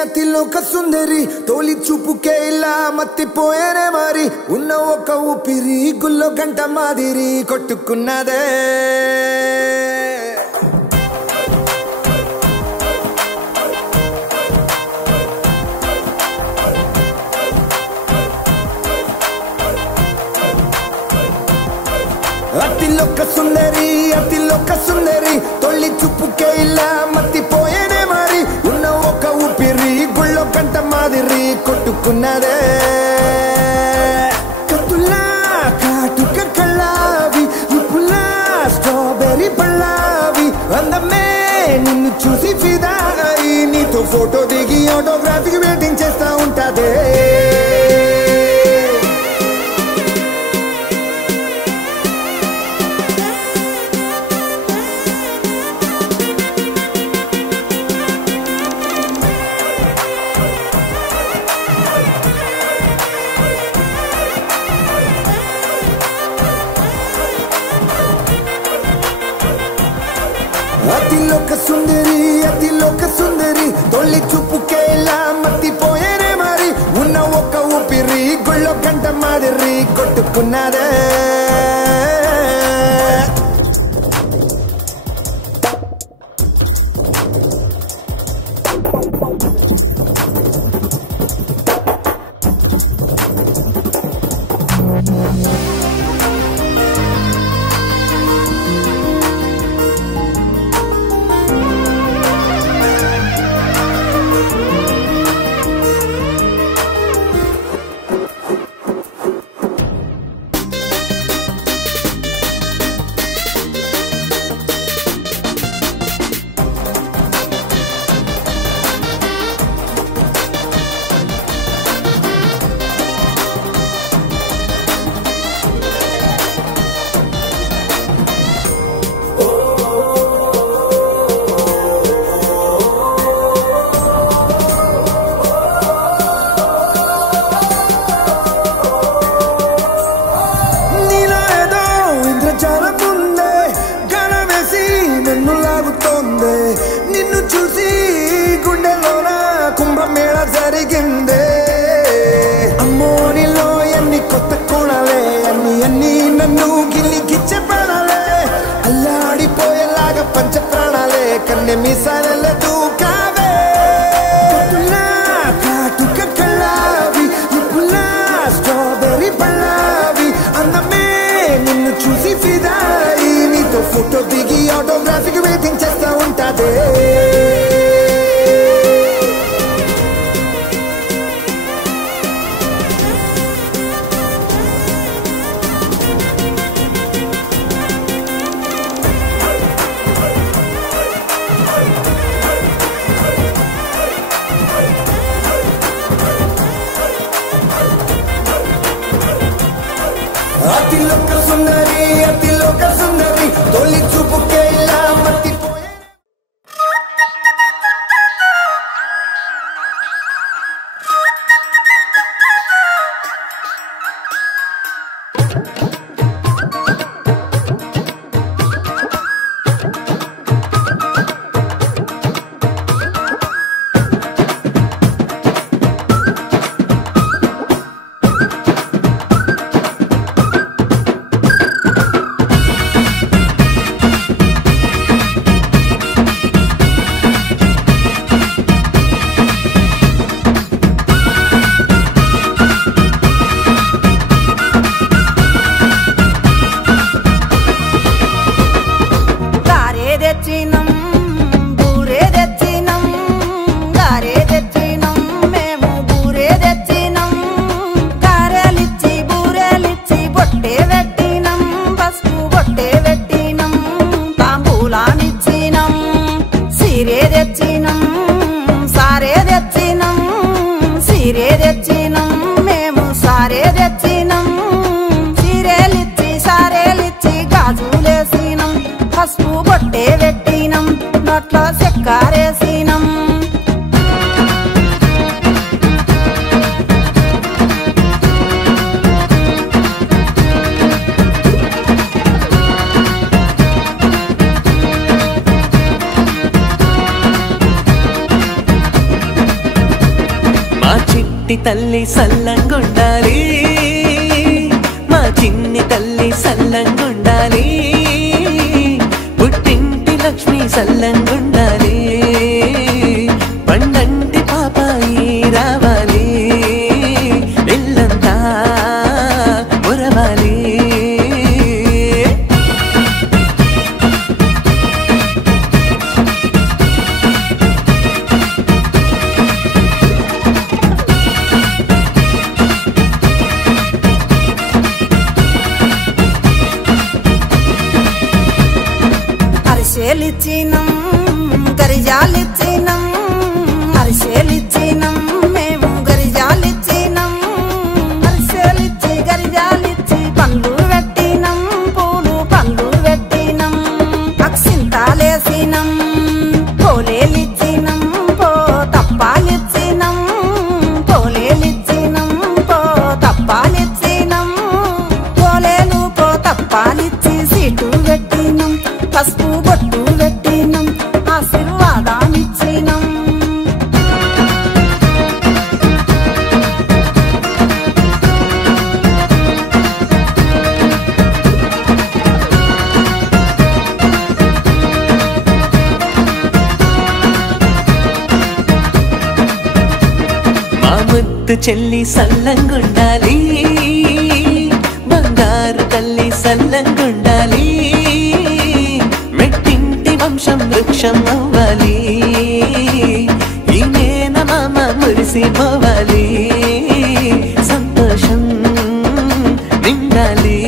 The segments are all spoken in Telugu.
అతిలోక సుందరి తోలి చూపుకే ఇలా మత్తిపోయేనే మరి ఉన్న ఒక ఊపిరి గుల్లో గంట మాదిరి కొట్టుకున్నదే అతిలోక సుందరి తొలి చూపుకే ఇలా మత్తిపోయేనే మరి ఉన్న ఒక ఊపిరి గుళ్ళో గంట మాదిరి కొట్టుకున్నదే కత్తులా కాటుక కళ్ళావి ఇప్పులా స్ట్రాబెర్రీ పళ్ళావి అందమే నిన్ను చూసి ఫిదా అయి నీతో ఫోటో దిగి ఆటోగ్రాఫీకి వెయిటింగ్ చేస్తా ఉంటాదే అతిలోక సుందరి తొలి చూపుకే ఇలా మత్తిపోయేనే మరి ఉన్న ఒక ఊపిరి గుళ్ళో గంట మాదిరి కొట్టుకున్నదే గుండె మీసాలలో దూకావే పొద్దులా కాటుక కళ్ళావి ఇప్పులా స్ట్రాబెర్రీ పళ్ళావి అందమే నిన్ను చూసి ఫిదాయి నీతో ఫోటో దిగి ఆటోగ్రాఫీకి వెయిటింగ్ చేస్తా ఉంటాదే అతి లోక సుందరి తొలి చూపుకే ఇలా మర్తిపోయే తల్లి సల్లంగుండాలి మా చిన్ని తల్లి సల్లంగుండాలి పుట్టింటి లక్ష్మి సల్లంగుండాలి పండంటి పాపాయి రావాలి ఇల్లంతా మురవాలి చెల్లి సల్లంగుండాలి బంగారు తల్లి సల్లంగుండాలి మెట్టింటి వంశం వృక్షం అవ్వాలి ఈ మేనమామ మురిసిపోవాలి సంతోషం నిండాలి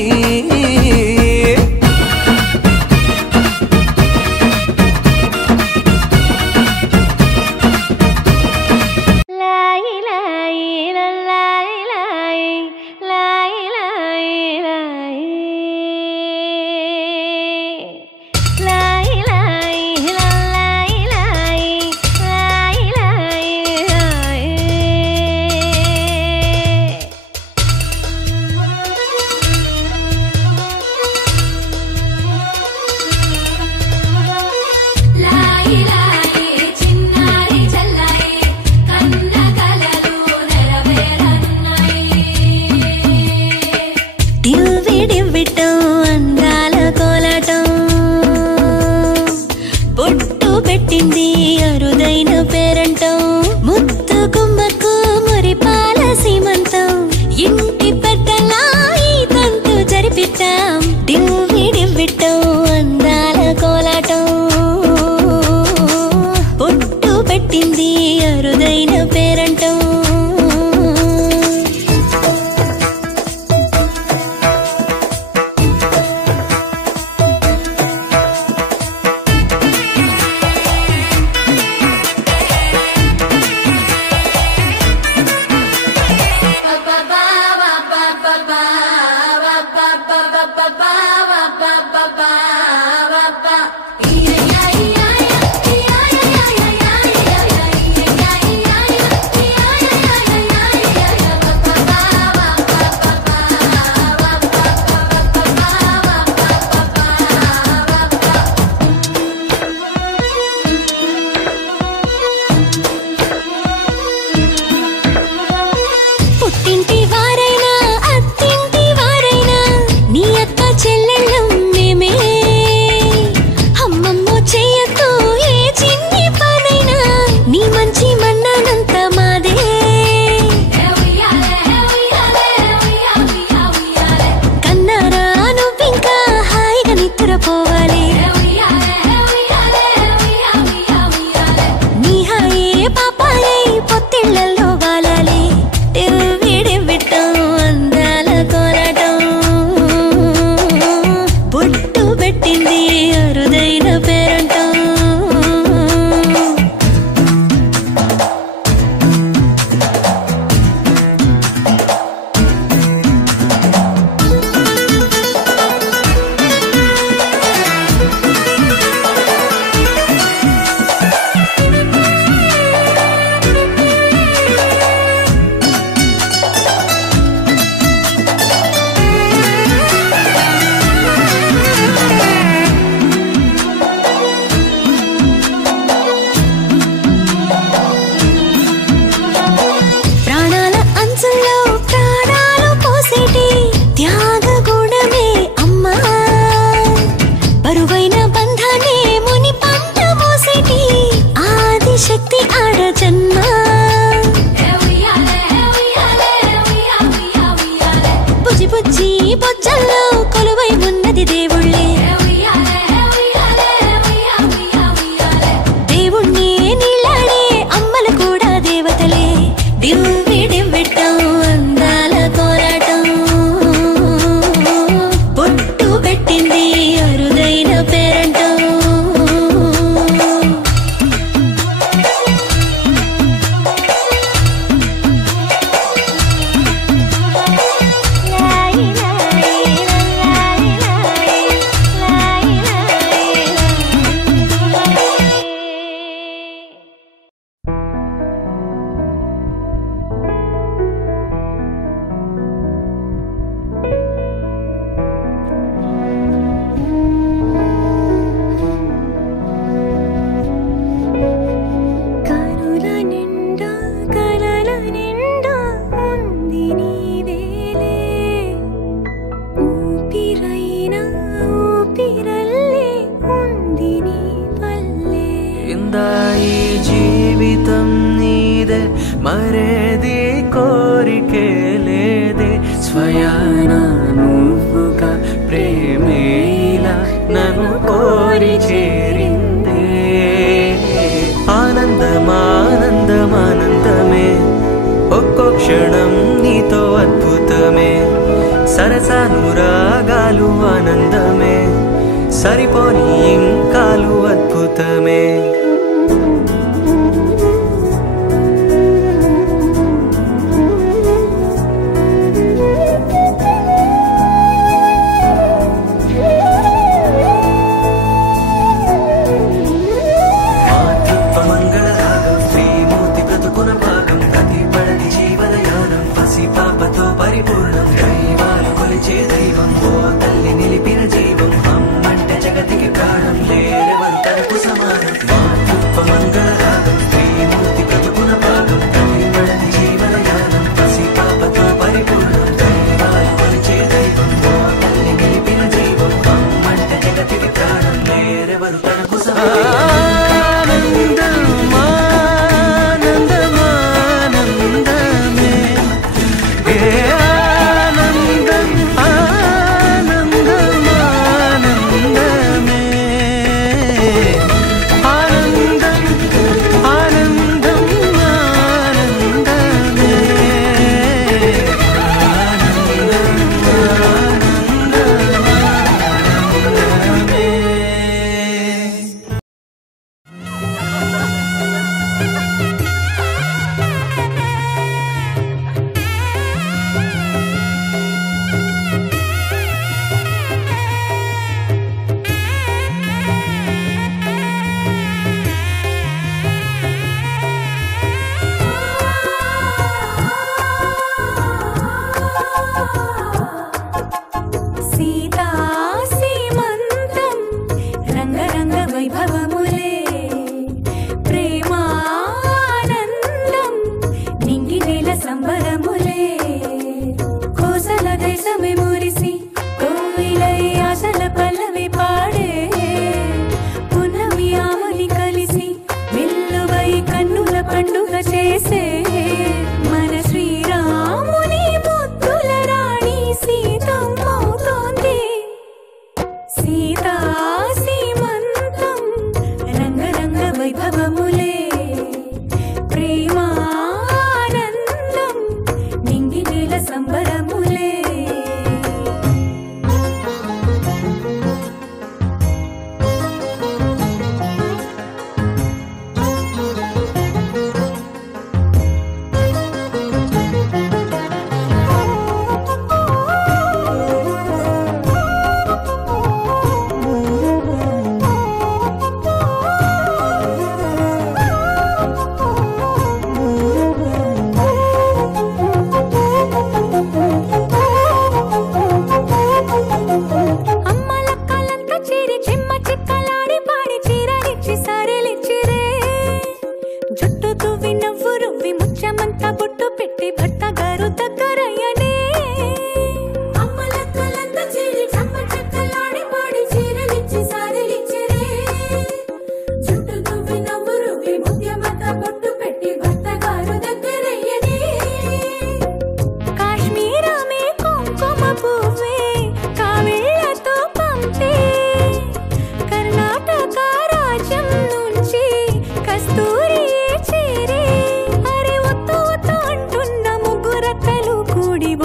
పెట్టాం డివ్వి డివ్విట్టం అందాల కోలాటం పొట్టు పెట్టింది అరుదైన పేరంటం మరేది కోరికే లేదే స్వయాన నువ్వుగా ప్రేమేలా నన్ను కోరి చేరిందే ఆనందమానందమానందమే ఒక్కో క్షణం నీతో అద్భుతమే సరసానురాగాలు ఆనందమే సరిపోని ఇంకాలు అద్భుతమే పరిపూర్ణం దైవాలు కొలిచే దైవం ఓ తల్లి నిలిపిన జీవం అమ్మంటే జగతికి ప్రాణం లేరెవరు తనకు సమానం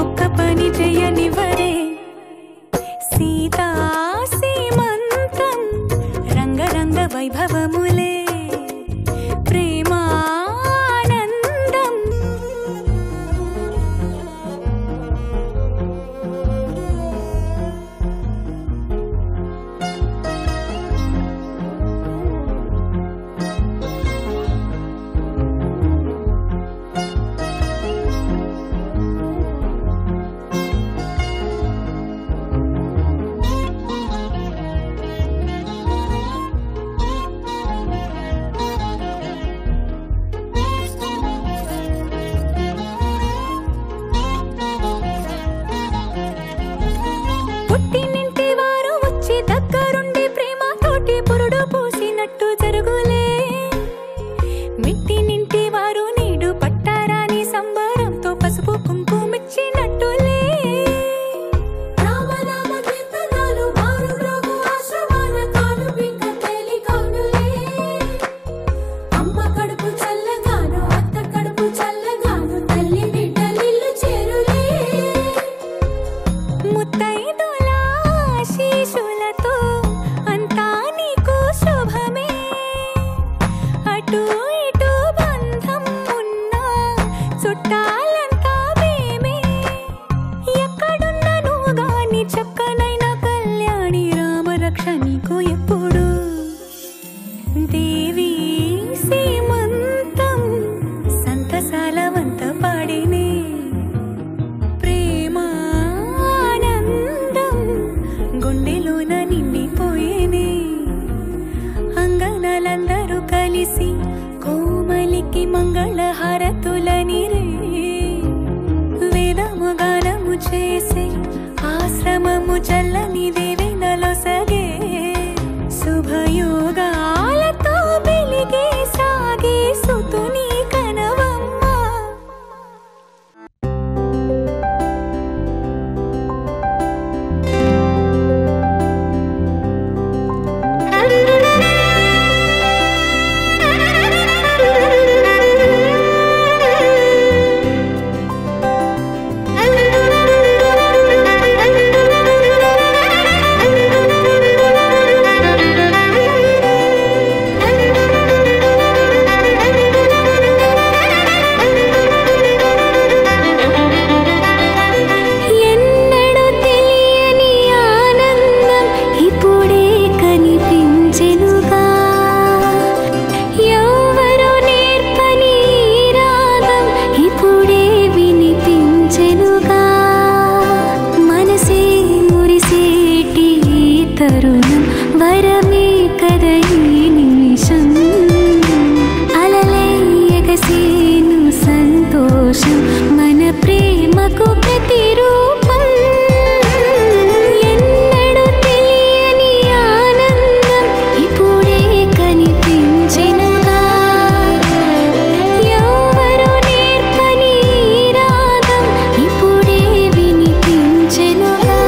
ఒక్క పని చేయనివరే సీతా సీమంతం రంగరంగ వైభవములే ప్రేమానందం పుట్టినింటి వారు వచ్చి దగ్గరుండి ప్రేమతోటి పురుడు పూసినట్టు జరుగులే మిట్టినింటి వారు నీడు పట్టారాని సంబరంతో పసుపు కుంకుమిచ్చినట్టులే రామనామ కీర్తనలు మారు మ్రోగు ఆశ్రమాన కాను బింక తేలి కౌనులే అమ్మ కడుపు చల్లగాను అత్త కడుపు చల్లగాను తల్లి బిడ్డలిల్లు చేరులే ముత్తైదుల ఆశీస్సులతో అంతా నీకు శుభమే అటు ఇటు బంధం ఉన్నా చుట్టాలంతా మేమే ఎక్కడున్నను గాని చక్కనైన కళ్యాణి రామరక్ష నీకు ఎప్పుడు దేవి సీమంతం సంతసాల వంత పాడినే ప్రేమానందం గుండెలోన నిండిపోయేనే అంగనలందరూ కలిసి కోమలికి మంగళహారతులనిరే వేదము గానము చేసే ఆశ్రమము చల్లని దేవెనలో సగే శుభయోగాలతో వెలిగే సాగే సుతుని కనవమ్మ ఎన్నడూ తెలియని ఆనందం ఇప్పుడే కనిపించెనుగా ఎవరో నేర్పని ఈ రాగం ఇప్పుడే వినిపించెనుగా మనసే మురిసేటి ఈ తరుణం వరమే కదా ఈ నిమిషం అలలే ఎగసేను సంతోషం మన ప్రేమకు ప్రతిరూపం ఎన్నడూ తెలియని ఆనందం ఇప్పుడే కనిపించెనుగా ఎవరో నేర్పని ఈ రాగం ఇప్పుడే వినిపించెనుగా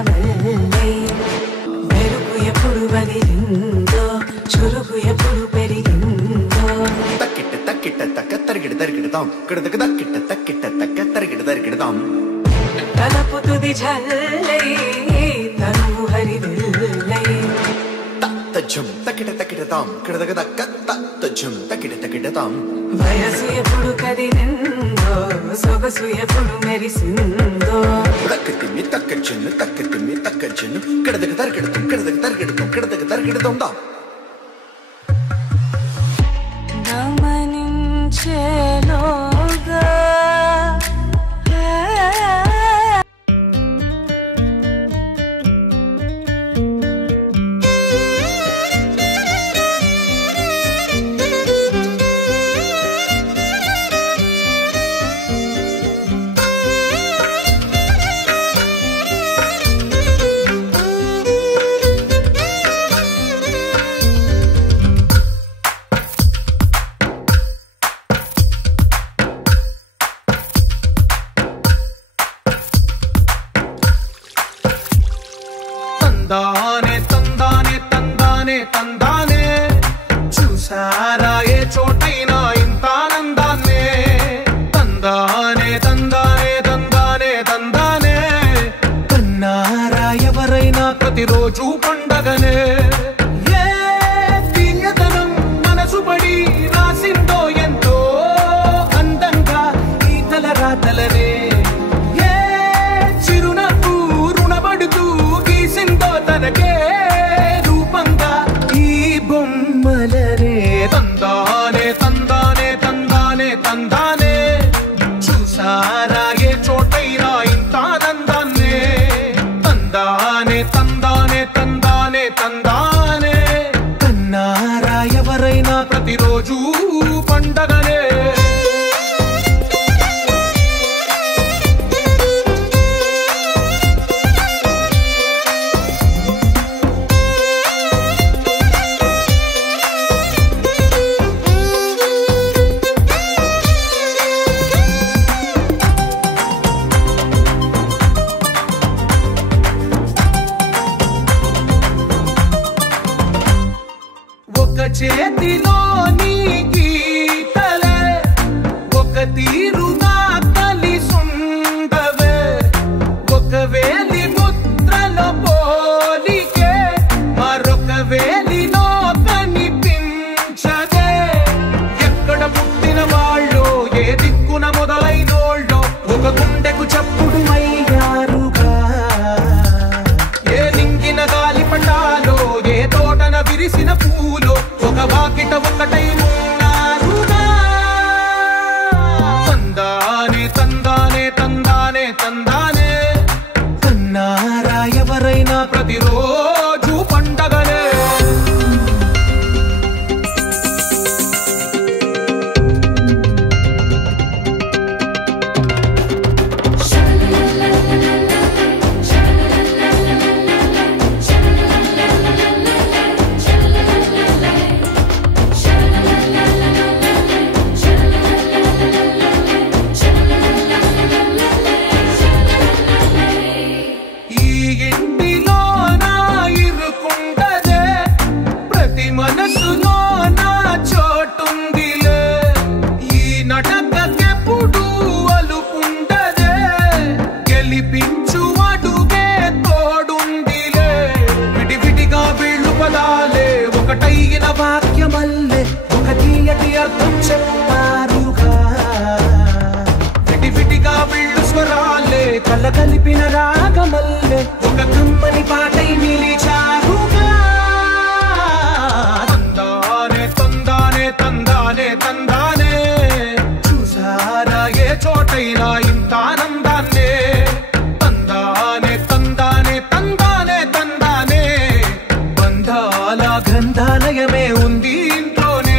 వల్లే మెరుపు ఎప్పుడు వదిలిందో చురుకు ఎప్పుడు పెరిగిందో తక్కిట్ట తక్కిట్ట తక్క తరిగిడ తరిగిడతాం కిడదక తక్కిట్ట తక్కిట్ట తక్క తరిగిడ తరిగిడతాం తలపు తుది జల్లై తనువు హరిదిల్లై తజ్జం తక్కిట తక్కిడతాం కిడదక తక్క తజ్జం తక్కిట తక్కిడతాం వయసు ఎప్పుడు కదిలిందో సొగసు ఎప్పుడు మెరిసిందో తక్కతిమ్మి తక్కచ్చెన్ను తక్కతిమ్మి తక్కచ్చెన్ను కిడదక తరిగిడతాం కిడదక తరిగిడతాం కిడదక తరిగిడతాం దా గమనించేలోగా తందానే తందానే తందానే తందానే చూసారా ఏ చోటైనా ఇంత ఆనందాన్నే తందానే తందానే తందానే తందానే కన్నారా ఎవరైనా ప్రతిరోజు పండగనే ఏ తీయదనం మనసు పడి రాసిందో ఎంతో అందంగా ఈ తలరాతలనే ఏ చిరునవ్వు రుణపడుతూ గీసిందో తనకే రూపంగా ఈ బొమ్మలనే తందానే తందానే తందానే తందానే చూసారా ఏ చోటైనా ఇంత ఆనందాన్నే తందానే తందానే తందానే తందానే కన్నారా ఎవరైనా ప్రతిరోజు పండగనే ఒక చేతిలో నీ గీతలే ఒక తీరుగా కలిసుండవే ఒక వేలి ముద్రలో పోలికే మరొక వేలిలో కనిపించదే ఎక్కడ పుట్టిన వాళ్ళు ఏ దిక్కున మొదలైనోళ్ళో ఒక గుండెకు చప్పుడు అయ్యారుగా ఏ నింగిన గాలి పటాలో ఏ తోటన విరిసిన పూలో ఒక వాకిట ఒకటై ఉన్నారుగా తందానే తందానే తందానే తందానే కన్నారా ఎవరైనా ప్రతిరోజు పండగనే ఈ ఇంటిలో నా ఇరుకుండదే ప్రతి మనసులో నా చోటుందిలే ఈ నటకెప్పుడు అలుపుండదే గెలిపించు అడుగే తోడుందిలే విడివిడిగా వీళ్ళు పదాలే ఒకటైన వాక్యమల్లే ఒక తీయటి అర్థం చెప్పారుగా విడివిడిగా వీళ్ళు స్వరాలే కలగలిపిన రాగమల్లే ఒక కమ్మని పాటై నిలిచారుగా తందానే తందానే తందానే తందానే చూసారా ఏ చోటైనా ఇంత ఆనందాన్నే తందానే తందానే తందానే తందానే బంధాల గ్రంథాలయమే ఉంది ఇంట్లోనే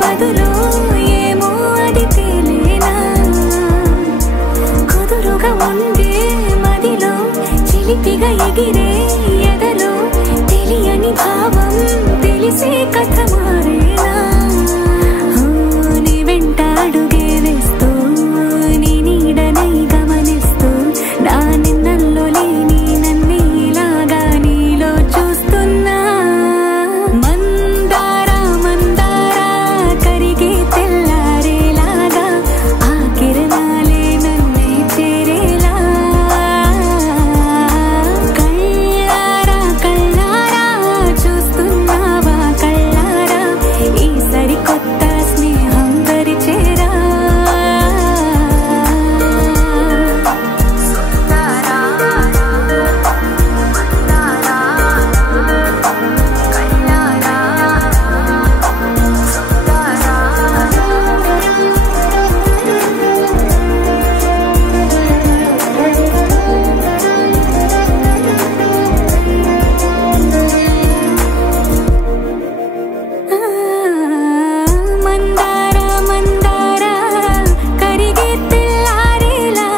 బదులు ఏమో అది తేలేనా కుదురుగా ఉండే మదిలో చిలిపిగా ఎగిరే ఎదలో తెలియని భావం తెలిసే కథ మారేనా నీ వెంట అడుగే వేస్తూ నీ నీడనై గమనిస్తూ నా నిన్నల్లో లేని నన్నే ఇలాగా నీలో చూస్తున్నా మందారా మందారా కరిగే తెల్లారేలాగా ఆ కిరణాలే నన్నే చేరేలా కళ్ళారా కళ్ళారా చూస్తున్నావా కళ్ళారా ఈ సరికొత్త స్నేహం పరిచేరా మందారా మందారా కరిగే తెల్లారేలా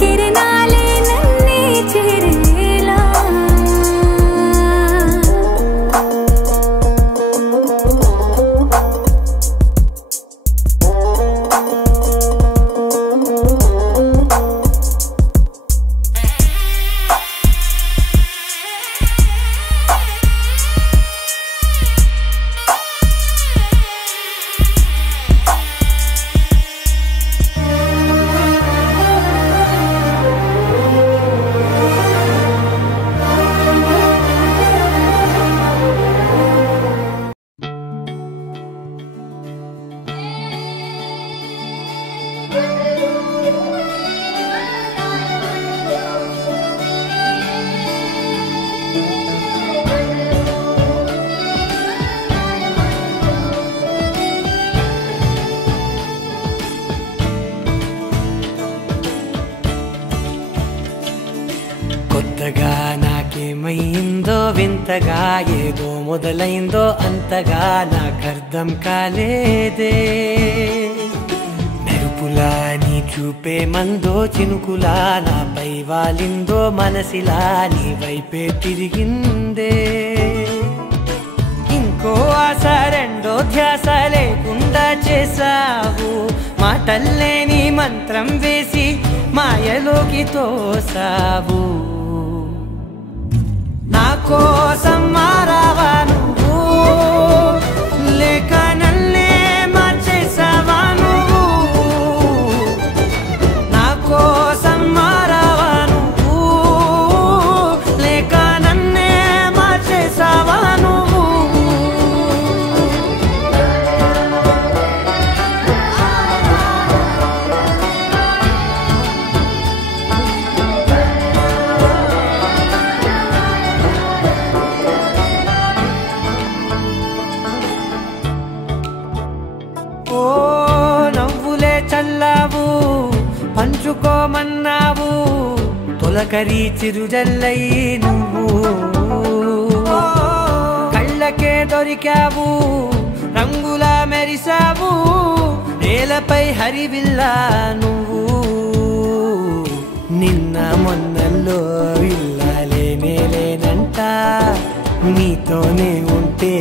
కిరణాలే నన్నే చేరేలా కొత్తగా నాకేమైందో వింతగా ఏదో మొదలైందో అంతగా నాకర్థం కాలేదే మెరుపులా నీ చూపే మందో చినుకులా నాపై వాలిందో మనసిలా నీ వైపే తిరిగిందే ఇంకో ఆశ రెండో ధ్యాస లేకుండా చేసావు మాటల్లే నీ మంత్రం వేసి మాయలోకి తోసావు నా కోసం మారావా నువ్వు లేక నన్నే మార్చేసావా నువ్వు నా కోసం మారావా నువ్వు లేక నన్నే మార్చేసావా నువ్వు ఓ నవ్వులే చల్లావు పంచుకోమన్నావు తొలకరి చిరుజల్లై నువ్వు కళ్ళకే దొరికావు రంగులా మెరిసావు నేలపై హరివిల్లా నువ్వు నిన్న మొన్నల్లో ఇల్లాలేనే లేనంట నీతోనే ఉంటే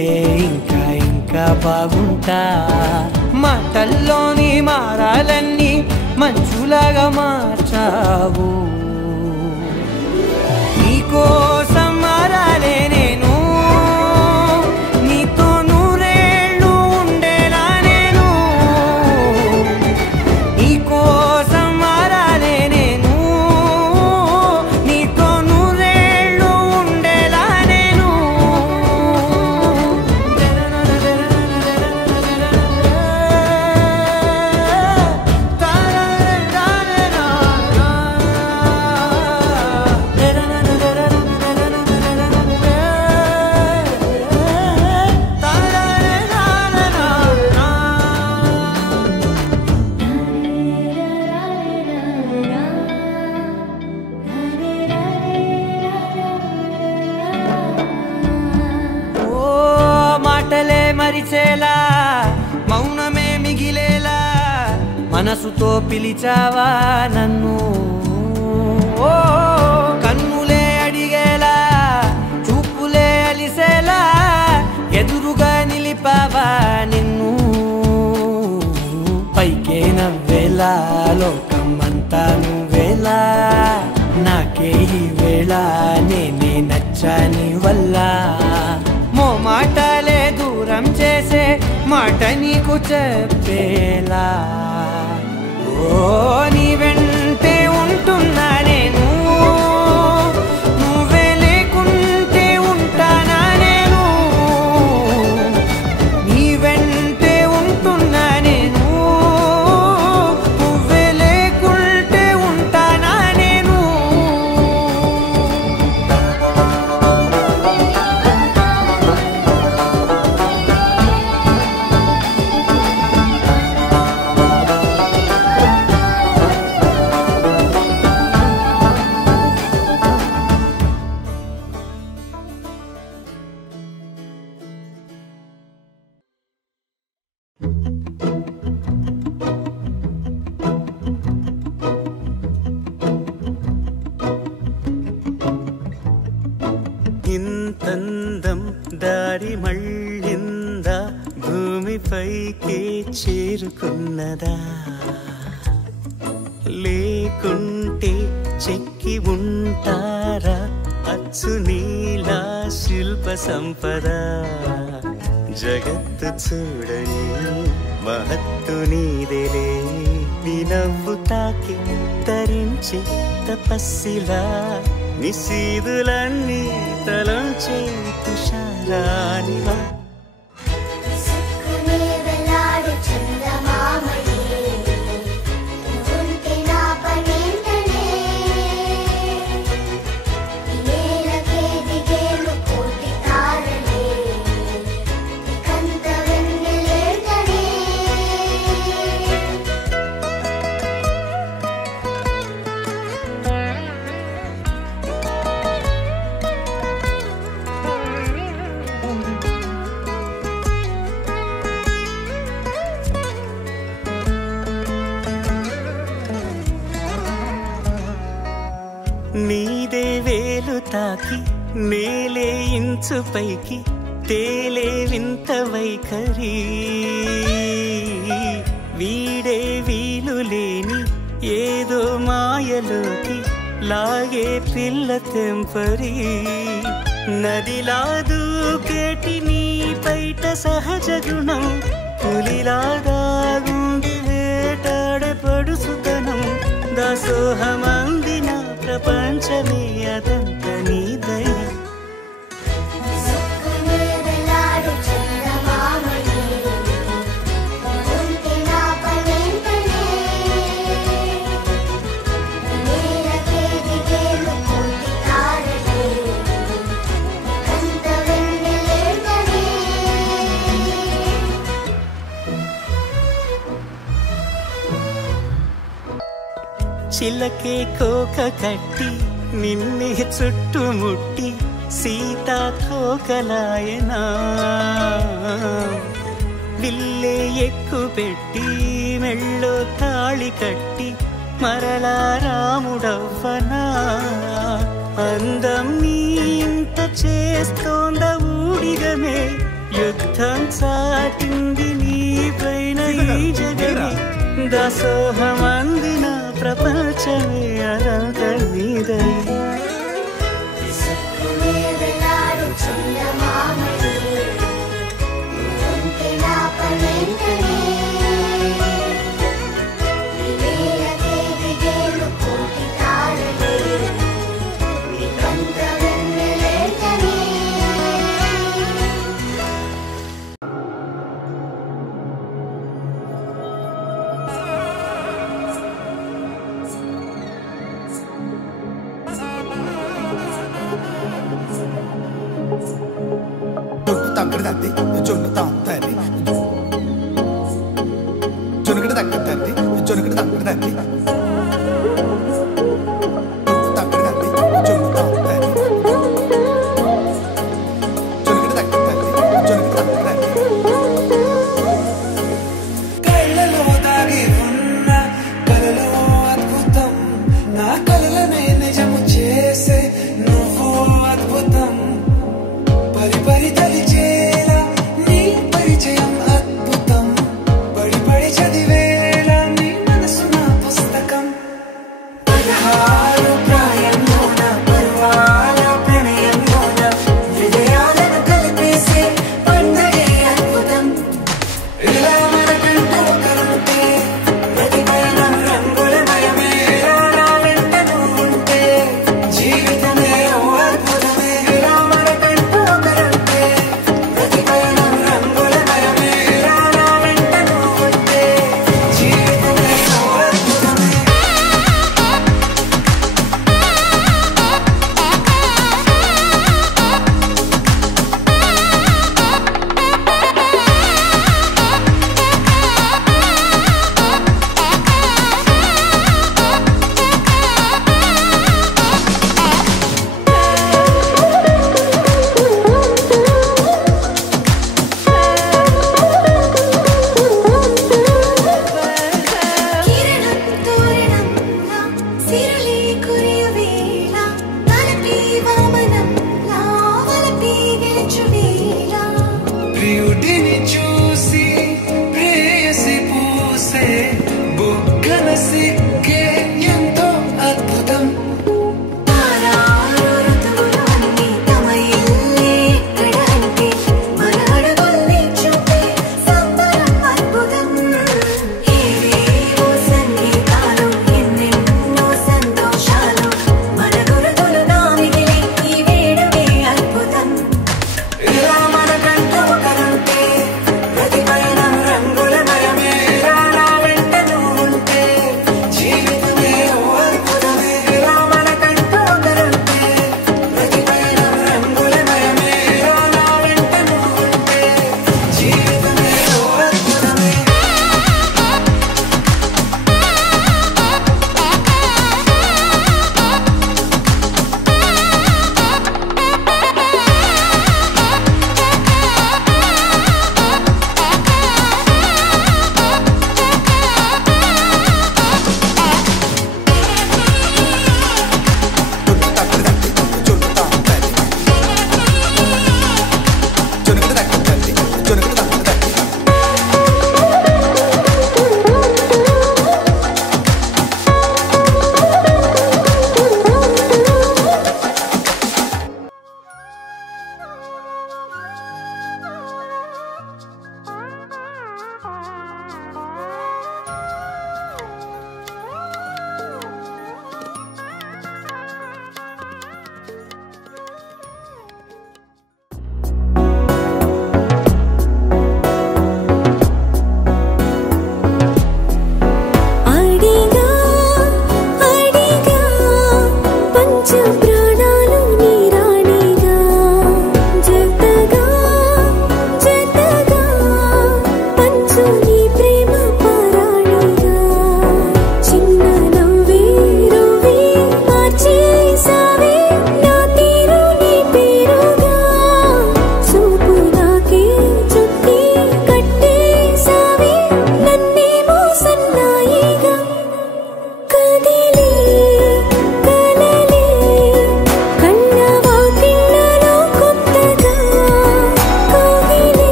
ఇంకా ఇంకా బాగుంటా మాటల్లోని మారాలన్నీ మంచులాగా మార్చావు నీకోసం మారాలే నేను నీతో నూరేళ్ళు ఉండేలా నేను నీకోసం మారాలే నేను నీతో నూరేళ్ళు ఉండేలా నేను మరిచేలా మనసుతో పిలిచావా నన్ను ఓ కన్నులే అడిగేలా చూపులే అలిసేలా ఎదురుగా నిలిపావా నిన్ను పైకే నవ్వేలా లోకమంతా నువ్వేలా నాకే ఈ వేళ నేనే నచ్చాని వల్ల మో మాటలే దూరం చేసే మాట నీకు చెప్పేలా ఓ నీ వెంటే ఉంటున్నా నేను నువ్వే లేకుంటే ఉంటానా నేను నీ వెంటే ఉంటున్నా నేను నువ్వే లేకుంటే ఉంటానా నేను ఇంతందం దారి మళ్ళిందా భూమిపైకే చేరుకున్నదా లేకుంటే చెక్కి ఉంటారా అచ్చు నీలా శిల్ప సంపద జగత్తు చూడని మహత్తు నీదేలే నీ నవ్వు తాకి తరించి తపస్సిలా నిశీదులన్నీ తలంచే తుషారానివా నీదే వేలు తాకి నేలే ఇంచు పైకి తేలే వింత వైఖరి వీడే వీలు లేని ఏదో మాయలోకి లాగే పిల్ల తెంపరి నదిలా దూకేటి నీ పైట సహజ గుణం పులిలాగా గుండి వేటాడే పడుసుతనం దాసోహమందిన ప్రపంచమే అదంత నీదై చిలకే కోక కట్టి నిన్నే చుట్టుముట్టి సీతాకోకలాయనా విల్లే ఎక్కు పెట్టి మెళ్ళో తాళి కట్టి మరలా రాముడవ్వనా అందం నీ ఇంత చేస్తోంద ఊడిగమే యుద్ధం చాటింది నీ పైన ఈ జగమే దాసోహమందిన ప్రపంచమే అనంత నీదై కళ్ళలో దాగి ఉన్న తలిచేలా నీ పరిచయం అద్భుతం పడి పడి చదివేలా నీ మనసు నా పుస్తకం 16 ప్రాయంలోన పర్వాల ప్రణయంలోన హృదయాలను కలిపేసే పండగే అద్భుతం ఇలా మనకంటూ ఒకరుంటే ప్రతిపైన రంగులమయమే నా వెంట నువ్వుంటే జీవితమే ఓ అద్భుతమే ఇలా మనకంటూ ఒకరుంటే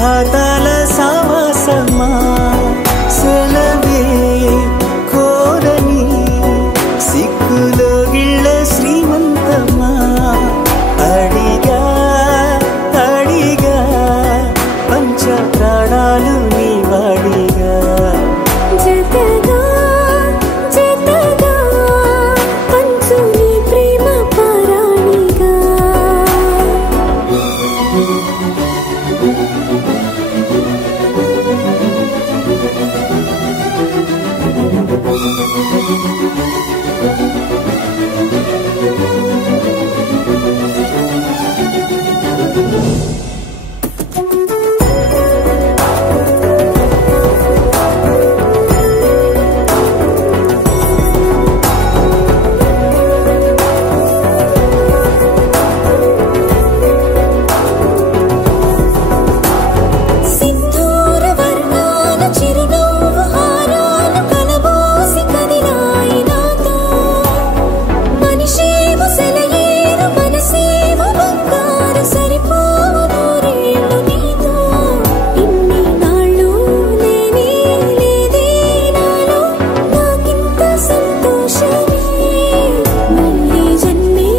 సంఘాతాల సావాసమా సెలవే కోరని సిక్కులో గిళ్ళ శ్రీమంతమా అడిగా అడిగా పంచ ప్రాణాలు నీ వాడిగా జతగా జతగా పంచు నీ ప్రేమ పరాణిగా సింధూర వర్ణాల చిరునవ్వు హారాలు కలబోసి కదిలాయి నాతో మనిషేమో సెలయేరు మనసేమో బంగారు సరిపోవు నూరేళ్ళు నీతో ఇన్ని నాళ్ళు లేనే లేదే నాలో నాకింత సంతోషమే మళ్ళీ జన్మే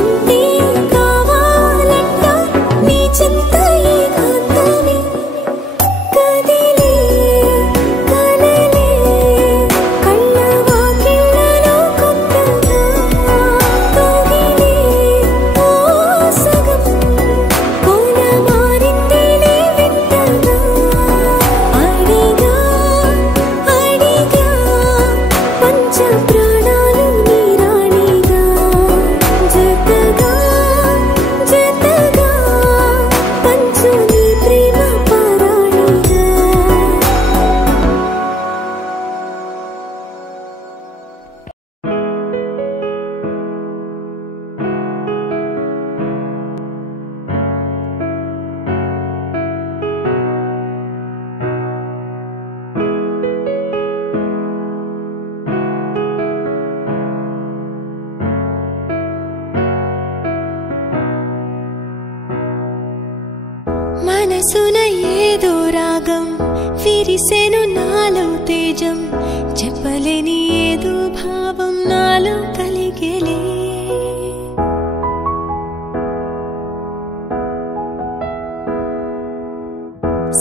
ఉంటే కావాలంట నీ చింత ఏకాంతమే కదిలే కలలే కళ్ళ వాకిళ్ళలో కొత్తగా కదిలే ఓ సగం కోన మారిందిలే వింతగా అడిగా అడిగా పంచ ప్రాణాలు నీ రాణిగా జతగా జతగా పంచు నీ ప్రేమ పరాణిగా మనసున ఏదో రాగం విరిసెను నాలో తేజం చెప్పలేని ఏదో భావం నాలో కలిగేలే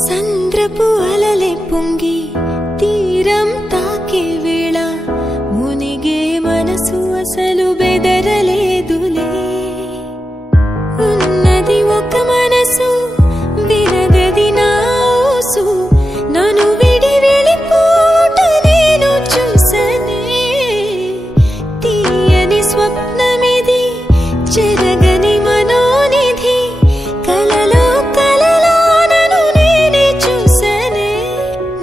సంద్రపు అలలే పొంగి తీరం తాకే వేళ మునిగే మనసు అసలు బెదరలేదులే ఉన్నది ఒక మనసు వినదది నా ఊసు నన్ను విడి వెళ్ళిపోట నేను చూసనే తీయని స్వప్నమిది చెరగని మనోనిధి కలలో కలలో నన్ను నేనే చూసనే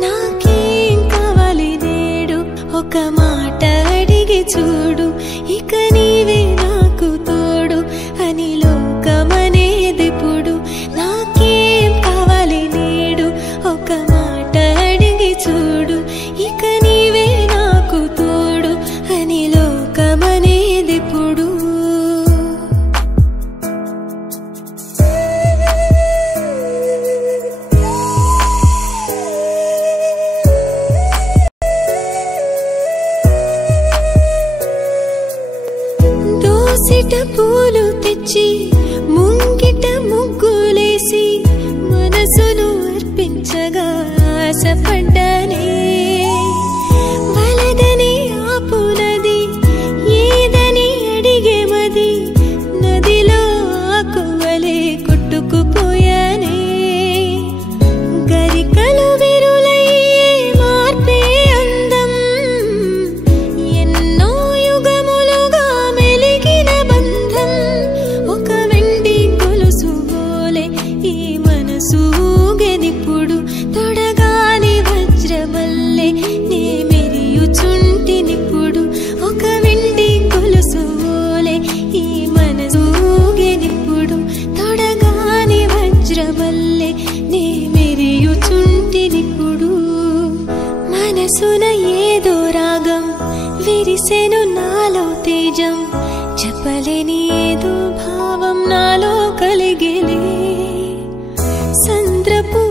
నాకేం కావాలి నేడు ఒక మాట అడిగి చూడు ఇక నీవే నాకు తోడు అని లోకమనేదిప్పుడు నాకేం కావాలి నేడు ఒక మాట అడిగి చూడు ఇక నీవే నాకు తోడు అని లోకమనేదిప్పుడు దోసిట పూలు తెచ్చి ముంగిట ముగ్గులేసి మనసును అర్పించగా ఆశపడ్డానే వలదని ఆపునది ఏదని అడిగే మది నదిలో ఆకువలే కొట్టుకుపోయానే గరికలు విరులయ్యే మార్పే అందం ఎన్నో యుగములుగా మెలిగిన బంధం ఒక వెండి గొలుసు బోలే ఈ మనసు ఊగెనిప్పుడు తొడగాని వజ్రమల్లె నే మెరియుచుంటినిప్పుడు ఒక వెండి గొలుసు బోలే ఈ మనసు ఊగెనిప్పుడు తొడగాని వజ్రమల్లె నే మెరియుచుంటినిప్పుడు మనసున ఏదో రాగం విరిసెను నాలో తేజం చెప్పలేని ఏదో భావం నాలో కలిగేలే సంద్రపు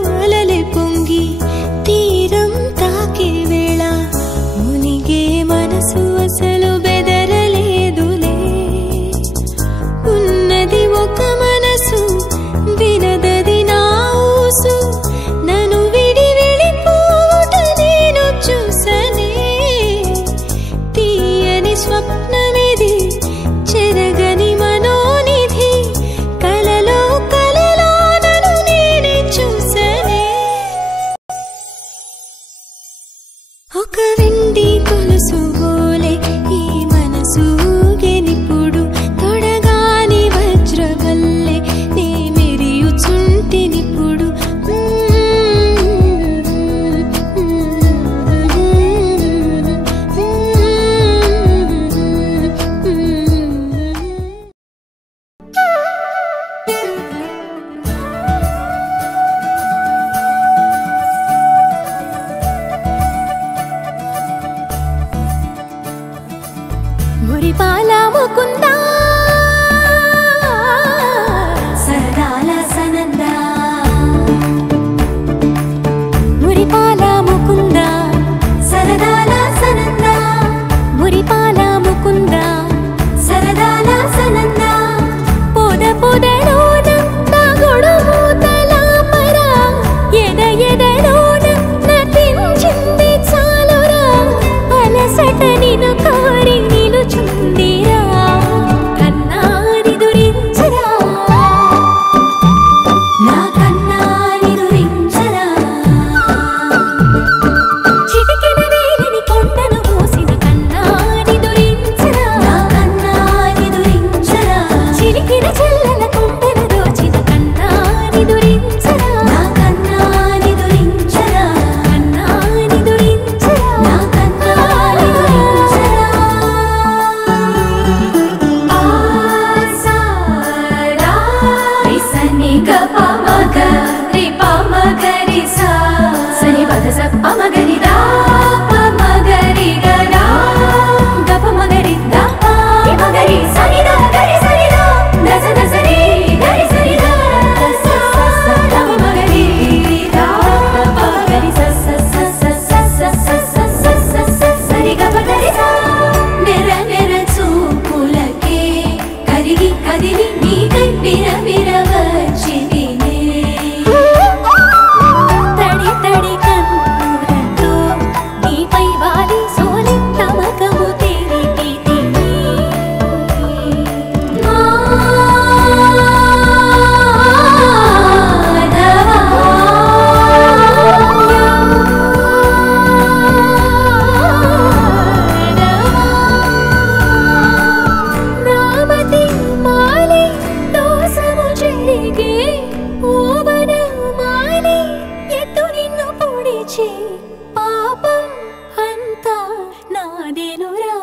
విడిచి పాపం అంతా నాదేనురా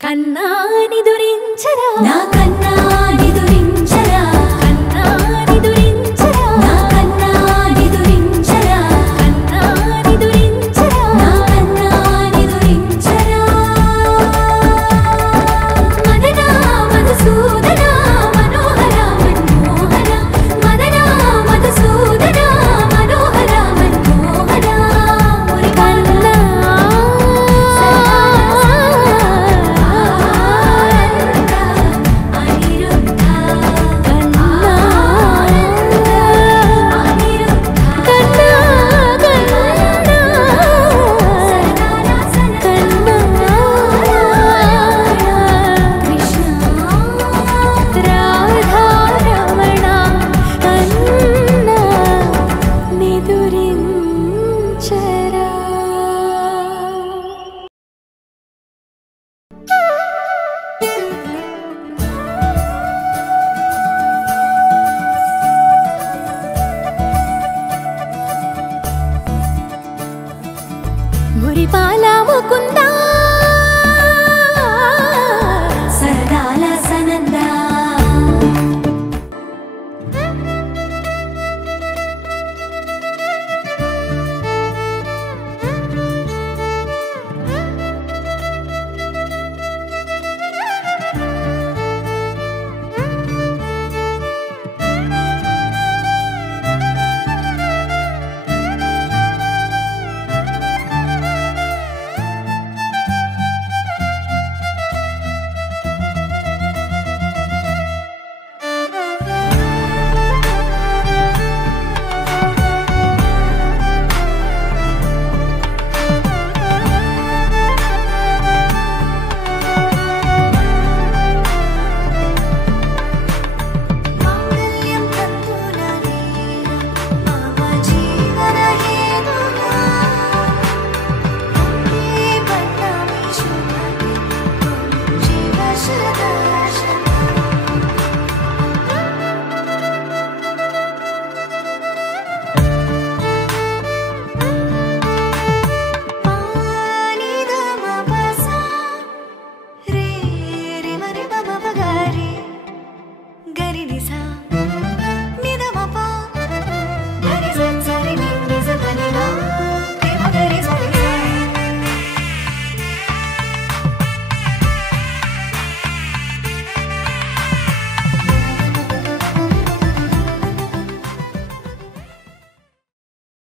కన్నాని దురించరా నా కన్నాని దురించరా కన్నాని దురించరా నా కన్నాని దురించరా కన్నాని దురించరా నా కన్నాని దురించరా మదనా మధుసూదనా మనోహర మన్మోహన మదనా మధుసూదనా మనోహర మన్మోహన మురి కన్నా మురిపాల ముకుంద